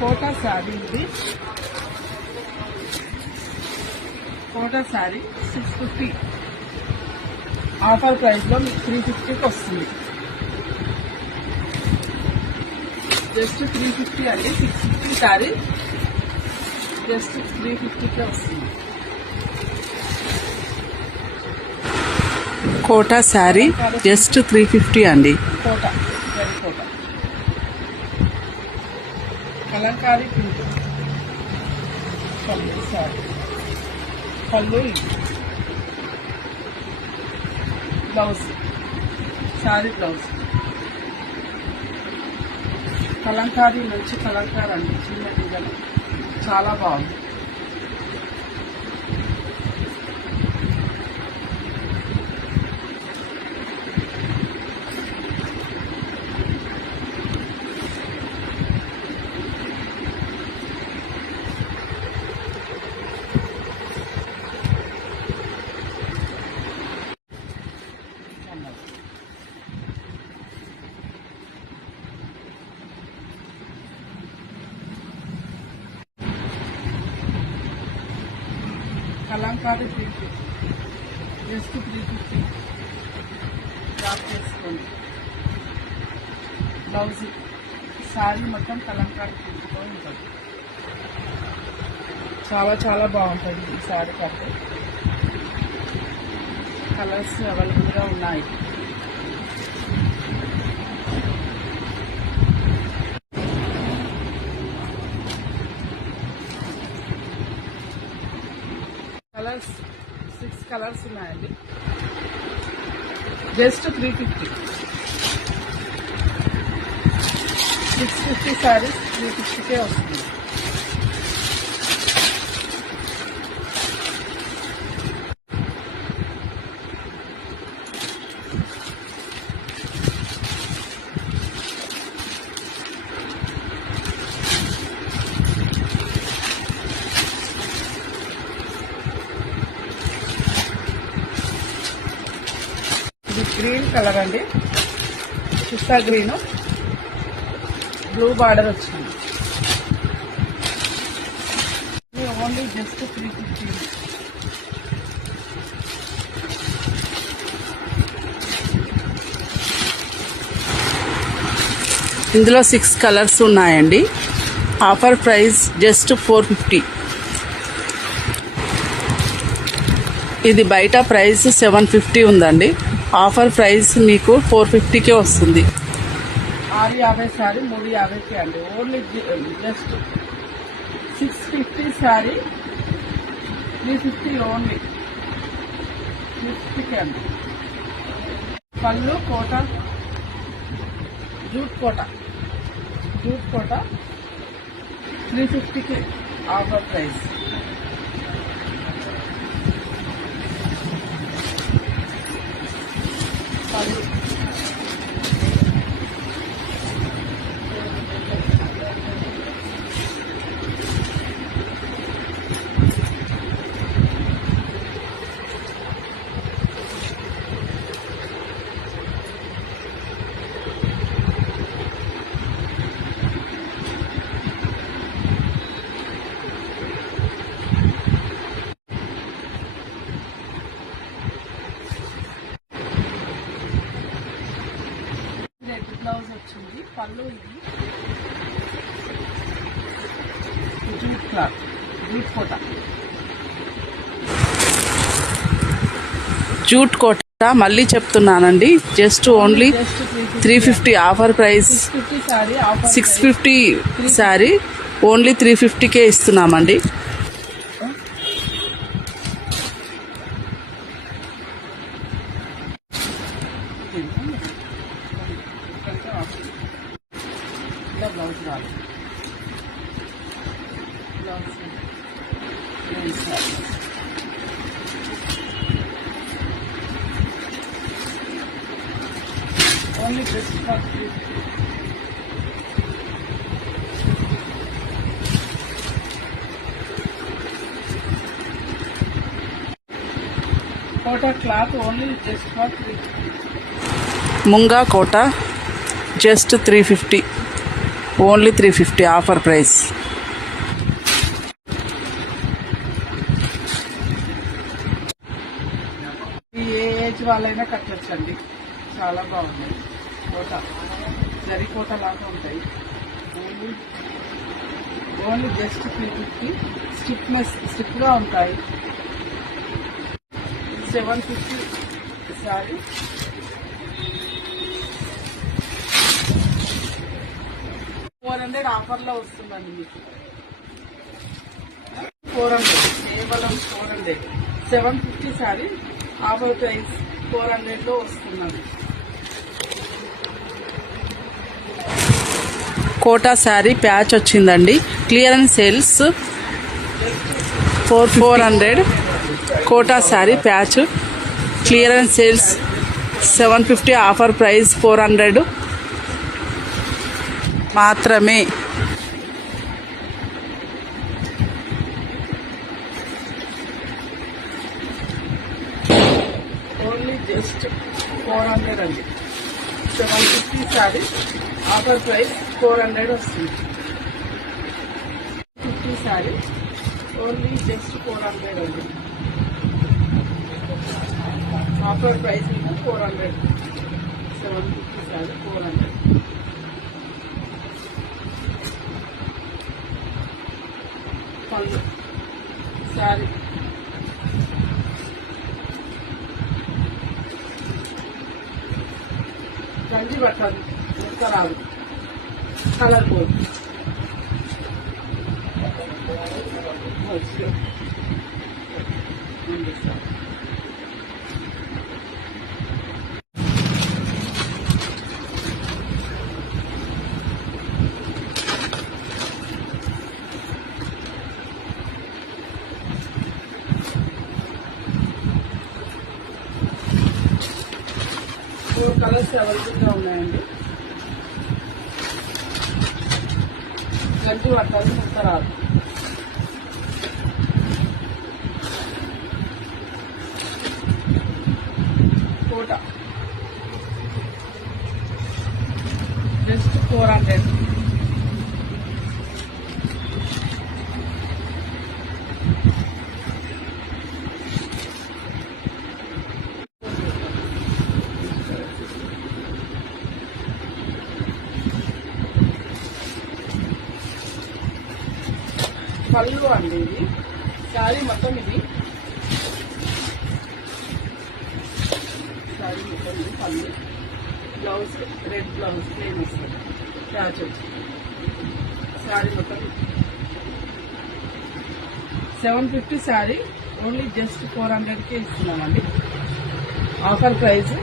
కోటా శారీ ఇది. కోటా sari 650. Offer price లో మీకు 350కి వస్తుంది. జస్ట్ 350 అండి. 650 శారీ జస్ట్ 350కే వస్తుంది. కోటా శారీ జస్ట్ 350 అండి. కోటా కోటా కలంకారీ ప్రింట్ పళ్ళు శారీ. పళ్ళు బ్లౌజ్ శారీ బ్లౌజ్ కలంకారీ మంచి కలంకారీ అండి. చిన్న డిజైన్ చాలా బాగుంది. కలంకారీ ప్రింట్ జస్ట్ 350 డ్రాప్ చేసుకోండి. బ్లౌజ్ శారీ మొత్తం కలంకారీ ప్రింట్తో ఉంటుంది. చాలా చాలా బాగుంటుంది ఈ శారీ కట్టే. కలర్స్ అవైలబుల్గా ఉన్నాయి. కలర్స్ 6 కలర్స్ ఉన్నాయండి. జస్ట్ 350. 650 శారీస్ 350కే వస్తుంది. ఇది గ్రీన్ కలర్ అండి. పిస్తా గ్రీన్ బ్లూ బార్డర్ వచ్చింది. Only just 350. ఇందులో 6 కలర్స్ ఉన్నాయండి. Offer price just 450. ఇది బయట ప్రైస్ 750 ఉందండి. ఆఫర్ ప్రైస్ మీకు 450కే వస్తుంది. 650 శారీ 350కే అండి. ఓన్లీ జస్ట్ 650 శారీ 350 ఓన్లీ 350కే అండి. పళ్ళు కోట జూట్ కోట 350కి ఆఫర్ ప్రైస్. పళ్ళు రెడ్ బ్లౌజ్ వచ్చింది. పళ్ళు ఇది jute cloth jute Kota. Jute Kota మళ్ళీ చెప్తున్నానండి. Just only 350 offer price. 650 sari only 350కే ఇస్తున్నామండి. బ్లౌజ్ రాదు. Blouse only just for 350. Kota cloth only just for 350. ముంగా Kota just 350, only 350 offer price. ఏ ఏజ్ వాళ్ళైనా కట్టొచ్చండి, చాలా బాగున్నాయి. కోట జరి కోట లాగా ఉంటాయి. ఓన్లీ జస్ట్ 350, స్టిప్గా ఉంటాయి. 750 సారీ. $400 ఆఫర్లో వస్తుందండి మీకు. 400, కేవలం 400. 750 సారీ ఆఫర్ ప్రైస్ 400లో వస్తున్నది. కోటా శారీ ప్యాచ్ వచ్చిందండి. Clearance sales 400. Kota sari patch clearance sales 750, offer price 400 మాత్రమే. ఓన్లీ జస్ట్ 400 అండి. 750 సారీ ఆఫర్ ప్రైస్ 400 వస్తుంది. 50 సారీ ఓన్లీ జస్ట్ 400 అండి. Offer price 400. 750 సారీ 400. పళ్ళు సారీ గంజి పట్టదు, ముక్క రాదు. కలర్ కోడ్ కలర్స్ అవైలబుల్గా ఉన్నాయండి. గంజి పట్టాలి, ముక్క రాదు. కోట జస్ట్ 400. పళ్ళు అండి, ఇది శారీ మొత్తం ఇది. శారీ మొత్తం ఇది పళ్ళు. బ్లౌజ్ రెడ్ బ్లౌజ్ ప్లేన్ వస్తుంది. ప్యాచ్ శారీ మొత్తం 750 శారీ ఓన్లీ జస్ట్ 400కే ఇస్తున్నామండి. Offer price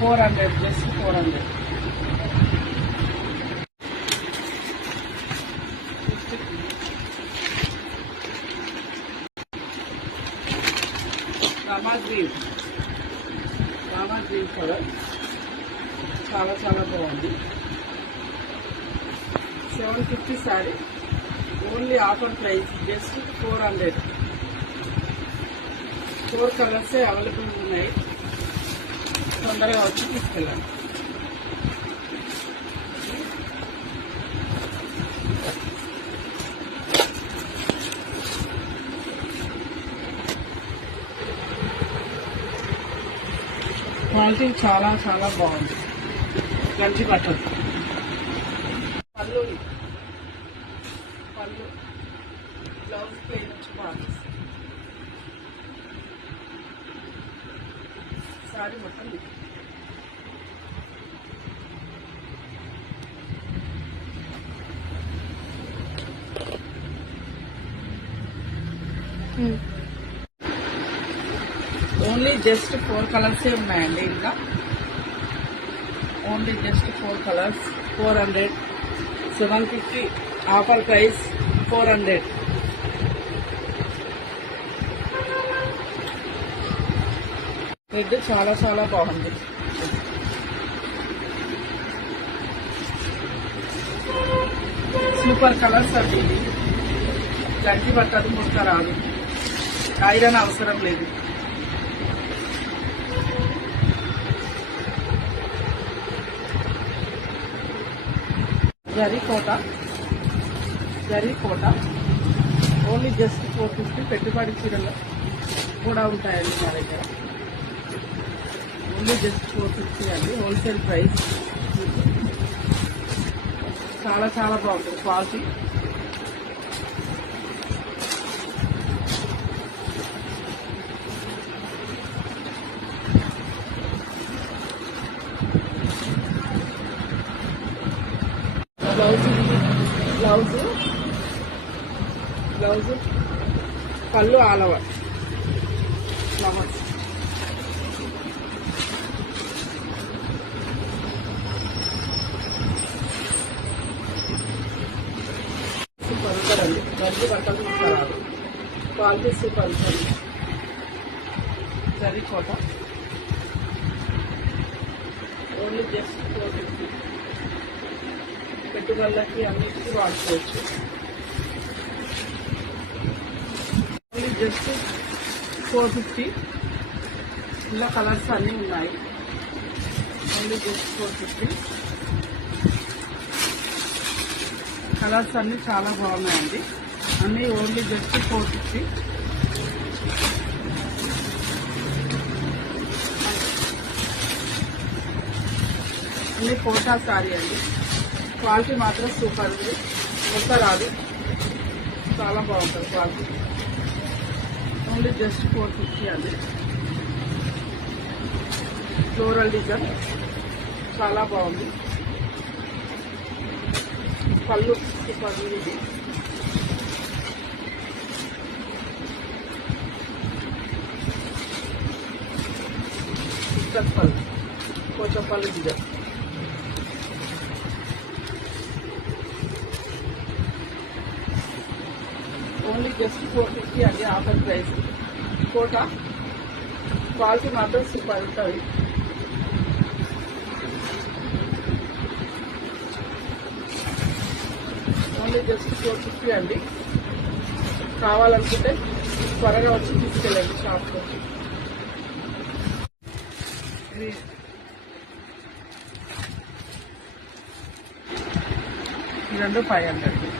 400, just 400. Rama green colour చాలా చాలా బాగుంది. 750 sari only offer price just 400. 4 కలర్సే అవైలబుల్ ఉన్నాయి. తొందరగా వచ్చి తీసుకెళ్ళండి. క్వాలిటీ చాలా చాలా బాగుంది. గంజి బట్టలు. పళ్ళు బ్లౌజ్ ప్లేన్ వచ్చి బాగుంది. సారీ మొత్తం ఓన్లీ జస్ట్ 4 కలర్సే ఉన్నాయండి. ఇంకా ఓన్లీ జస్ట్ 4 కలర్స్ 400. 750 ఆఫర్ ప్రైస్ 400. రెడ్ చాలా చాలా బాగుంది. సూపర్ కలర్స్ అండి. ఇది గంజి పట్టదు, ముక్క రాదు, ఐరన్ అవసరం లేదు. జరీ కోట ఓన్లీ జస్ట్ 450. పెట్టుబడి చీరలు కూడా ఉంటాయండి మా దగ్గర. ఓన్లీ జస్ట్ 450 అండి, హోల్సేల్ ప్రైస్. చాలా చాలా బాగుంటుంది క్వాలిటీ. బ్లౌజ్ పళ్ళు ఆల్ ఓవర్ ఫ్లవర్స్. సూపర్ ఉంటుందండి, వర్క్ బట్టలు తీసుకురాదు, క్వాలిటీ సూపర్ ఉంటుంది. జరీ కోట ఓన్లీ జస్ట్ 450. పెట్టుబడులకి అన్నిటికీ వాడుకోవచ్చు. Only just 450. ఇలా కలర్స్ అన్నీ ఉన్నాయి. Only just 450. కలర్స్ అన్నీ చాలా బాగున్నాయండి. అన్నీ ఓన్లీ జస్ట్ 450. అన్నీ కోటా సారీ అండి. క్వాలిటీ మాత్రం సూపర్ ఉంది, మొత్త రాదు, చాలా బాగుంటుంది క్వాలిటీ. ఓన్లీ జస్ట్ 450 అండి. ఫ్లోరల్ డిజైన్ చాలా బాగుంది. పళ్ళు సూపర్ ఉంది. ఇది పళ్ళు, కొంచెం పళ్ళు డిజైన్. ఓన్లీ జస్ట్ 450 అండి, ఆఫర్ ప్రైస్. కోట క్వాలిటీ మాత్రం సూపర్ ఉంటుంది. ఓన్లీ జస్ట్ 450 అండి. కావాలనుకుంటే త్వరగా వచ్చి తీసుకెళ్ళండి షాప్లో. ఈ రెండు 500.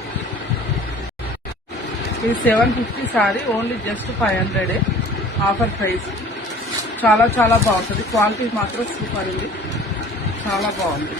ఇది 750 sorry, only just 500 offer price. చాలా చాలా బాగుంటుంది, క్వాలిటీ మాత్రం సూపర్ ఉంది, చాలా బాగుంది.